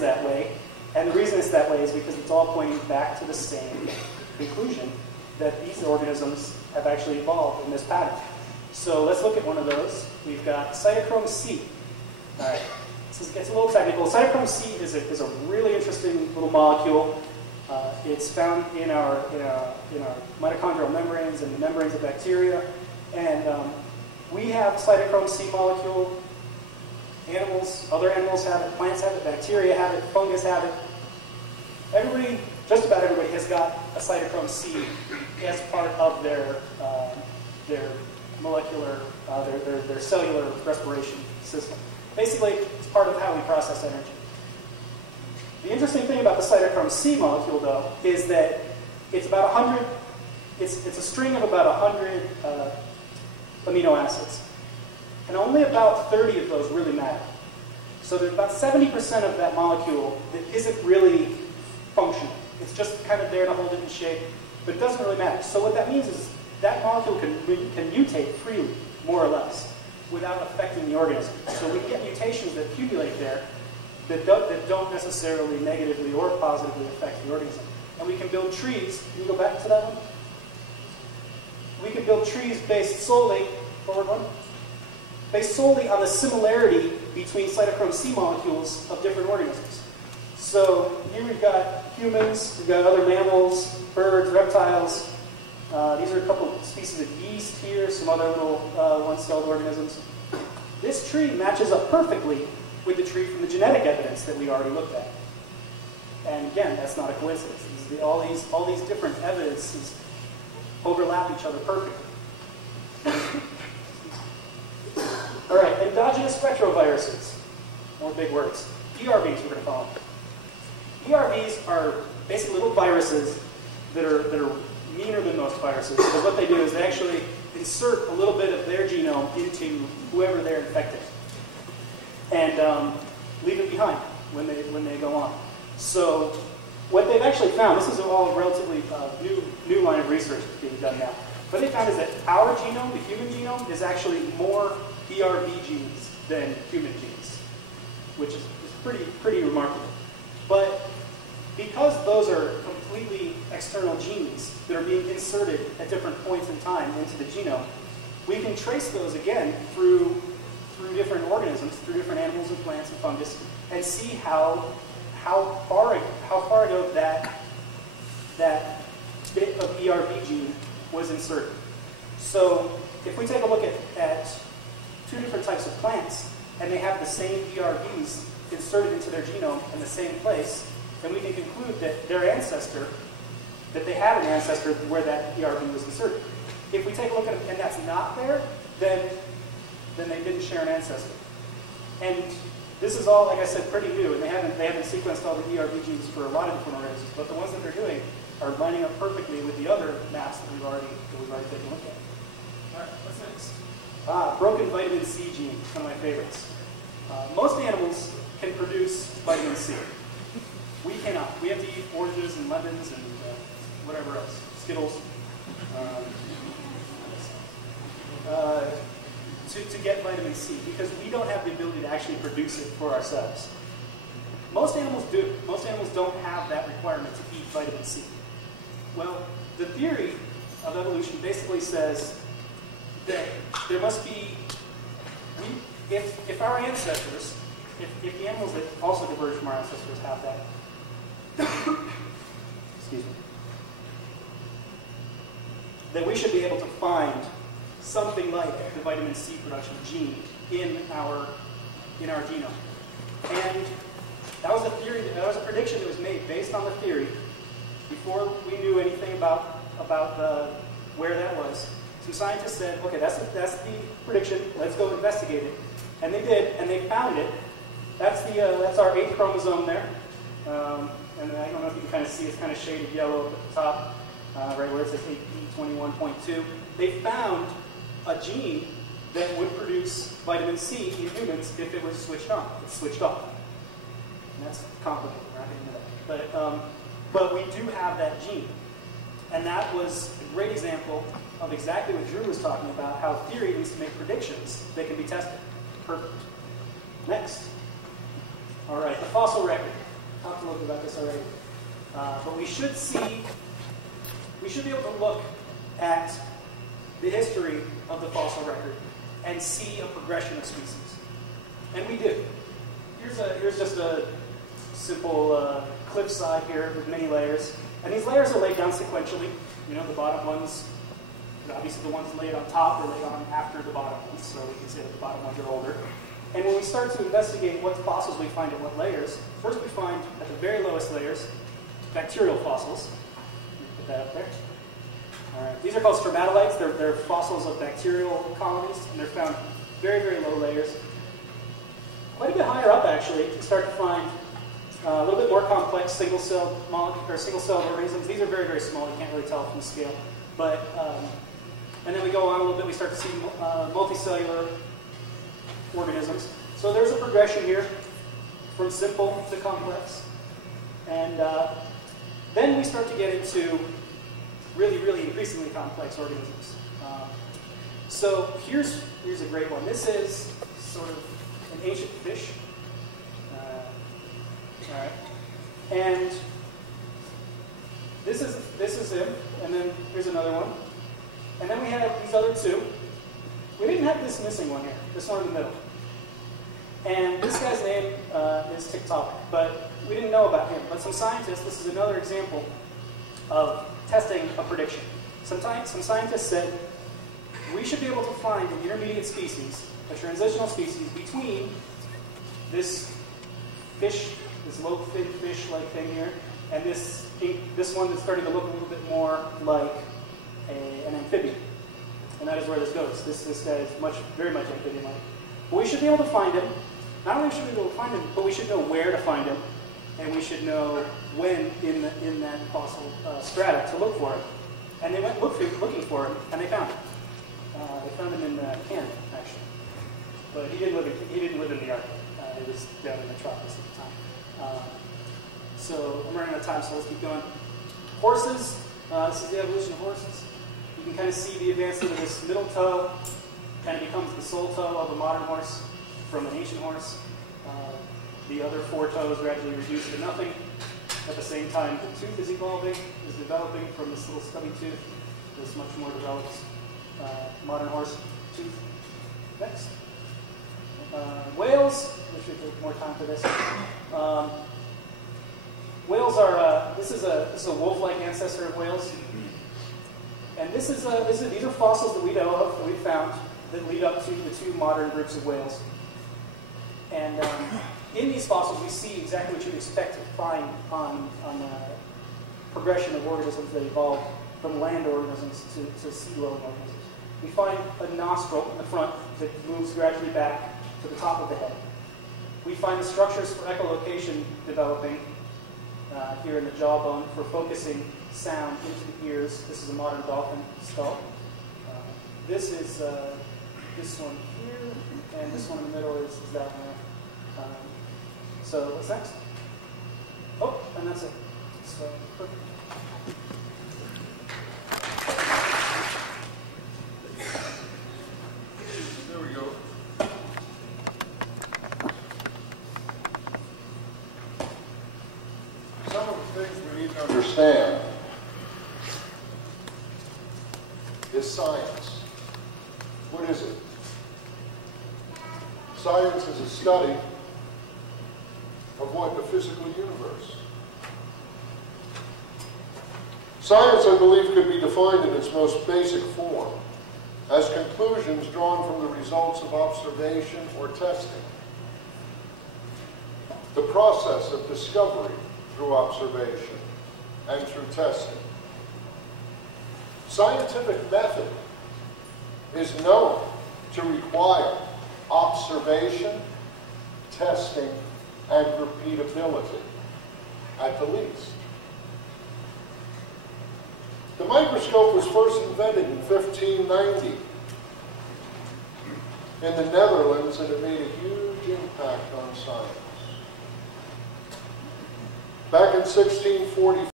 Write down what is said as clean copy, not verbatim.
is that way, and the reason it's that way is because it's all pointing back to the same conclusion, that these organisms have actually evolved in this pattern. So let's look at one of those. We've got cytochrome C. All right, this gets a little technical. Cytochrome C is a really interesting little molecule. It's found in our mitochondrial membranes and the membranes of bacteria. And we have cytochrome C molecule. Animals, other animals have it, plants have it, bacteria have it, fungus have it. Everybody, just about everybody, has got a cytochrome C as part of their molecular, their cellular respiration system. Basically, it's part of how we process energy. The interesting thing about the cytochrome C molecule, though, is that it's about 100. It's a string of about 100 amino acids. And only about 30 of those really matter. So there's about 70% of that molecule that isn't really functional. It's just kind of there to hold it in shape, but it doesn't really matter. So what that means is that molecule can mutate freely, more or less, without affecting the organism. So we can get mutations that accumulate there that don't necessarily negatively or positively affect the organism. And we can build trees. Can you go back to that one? We can build trees based solely, forward one, based solely on the similarity between cytochrome C molecules of different organisms. So here we've got humans, we've got other mammals, birds, reptiles. These are a couple of species of yeast here, some other little one-celled organisms. This tree matches up perfectly with the tree from the genetic evidence that we already looked at. And again, that's not a coincidence. All these different evidences overlap each other perfectly. All right, endogenous retroviruses. More big words. ERVs we're going to call them. ERVs are basically little viruses that are meaner than most viruses, because what they do is they actually insert a little bit of their genome into whoever they're infecting, and leave it behind when they go on. So what they've actually found, this is all a relatively new line of research that's being done now. What they found is that our genome, the human genome, is actually more ERV genes than human genes, which is pretty remarkable. But because those are completely external genes that are being inserted at different points in time into the genome, we can trace those again through different organisms, through different animals and plants and fungus, and see how far ago that bit of ERV gene was inserted. So if we take a look at two different types of plants, and they have the same ERVs inserted into their genome in the same place, then we can conclude that that they have an ancestor where that ERV was inserted. If we take a look at it and that's not there, then they didn't share an ancestor. And this is all, like I said, pretty new, and they haven't sequenced all the ERV genes for a lot of different organisms, but the ones that they're doing are lining up perfectly with the other maps that we've already taken a look at. All right, what's next? Broken vitamin C gene, one of my favorites. Most animals can produce vitamin C. We cannot. We have to eat oranges and lemons and whatever else, Skittles, to get vitamin C, because we don't have the ability to actually produce it for ourselves. Most animals do. Most animals don't have that requirement to eat vitamin C. Well, the theory of evolution basically says that there must be, if our ancestors, if the animals that also diverge from our ancestors have that, excuse me, then we should be able to find something like the vitamin C production gene in our genome. And that was a theory, that was a prediction that was made based on the theory before we knew anything about where that was. Some scientists said, okay, that's the prediction, let's go investigate it. And they did, and they found it. That's our 8th chromosome there. And I don't know if you can kind of see, it's kind of shaded yellow at the top, right where it says 8p21.2. They found a gene that would produce vitamin C in humans if it was switched on. It's switched off. And that's complicated, we're not going to do that. But we do have that gene. And that was a great example of exactly what Drew was talking about, how theory needs to make predictions that can be tested. Perfect. Next. All right, the fossil record. talked a little bit about this already. But we should be able to look at the history of the fossil record and see a progression of species. And we do. Here's just a simple cliffside here with many layers. And these layers are laid down sequentially. You know, the bottom ones, obviously the ones laid on top are laid on after the bottom ones, so we can say that the bottom ones are older. And when we start to investigate what fossils we find in what layers, first we find at the very lowest layers bacterial fossils. Put that up there. All right. These are called stromatolites. They're fossils of bacterial colonies, and they're found very, very low layers. Quite a bit higher up, actually, you start to find a little bit more complex single-celled organisms. These are very, very small. You can't really tell from the scale. But and then we go on a little bit. We start to see multicellular organisms. So there's a progression here from simple to complex. And then we start to get into really, really increasingly complex organisms. So here's a great one. This is sort of an ancient fish. All right. And this is him. And then here's another one. And then we have these other two. We didn't have this missing one here. This one in the middle. And this guy's name is Peacock, but we didn't know about him. But some scientists, this is another example of testing a prediction. Some scientists said we should be able to find an intermediate species, a transitional species, between this fish, this low-fin fish-like thing here, and this one that's starting to look a little bit more like an amphibian. And that is where this goes. This guy is very much amphibian-like. But we should be able to find him. Not only should we be able to find him, but we should know where to find him, and we should know when in that fossil strata to look for him. And they went looking for him, and they found him. They found him in Canada, actually. But he didn't live in the Arctic. He was down in the tropics at the time. So I'm running out of time, so let's keep going. Horses. This is the evolution of horses. You can kind of see the advancement of this middle toe. Kind of becomes the sole toe of a modern horse from an ancient horse. The other four toes gradually reduce to nothing. At the same time, the tooth is developing from this little stubby tooth to this much more developed modern horse tooth. Next. Whales. We should take more time for this. Whales are. This is a wolf-like ancestor of whales, and these are fossils that we know of, that we found, that lead up to the two modern groups of whales. And in these fossils, we see exactly what you'd expect to find on progression of organisms that evolved from land organisms to sea-dwelling organisms. We find a nostril in the front that moves gradually back to the top of the head. We find the structures for echolocation developing here in the jawbone for focusing sound into the ears. This is a modern dolphin skull. This is this one here, and this one in the middle is that one. So what's next? Oh, and that's it. So perfect. There we go. Some of the things we need to understand is science. What is it? Science is a study of what the physical universe. Science, I believe, could be defined in its most basic form as conclusions drawn from the results of observation or testing. The process of discovery through observation and through testing. Scientific method is known to require observation, testing, and repeatability, at the least. The microscope was first invented in 1590 in the Netherlands, and it made a huge impact on science. Back in 1640,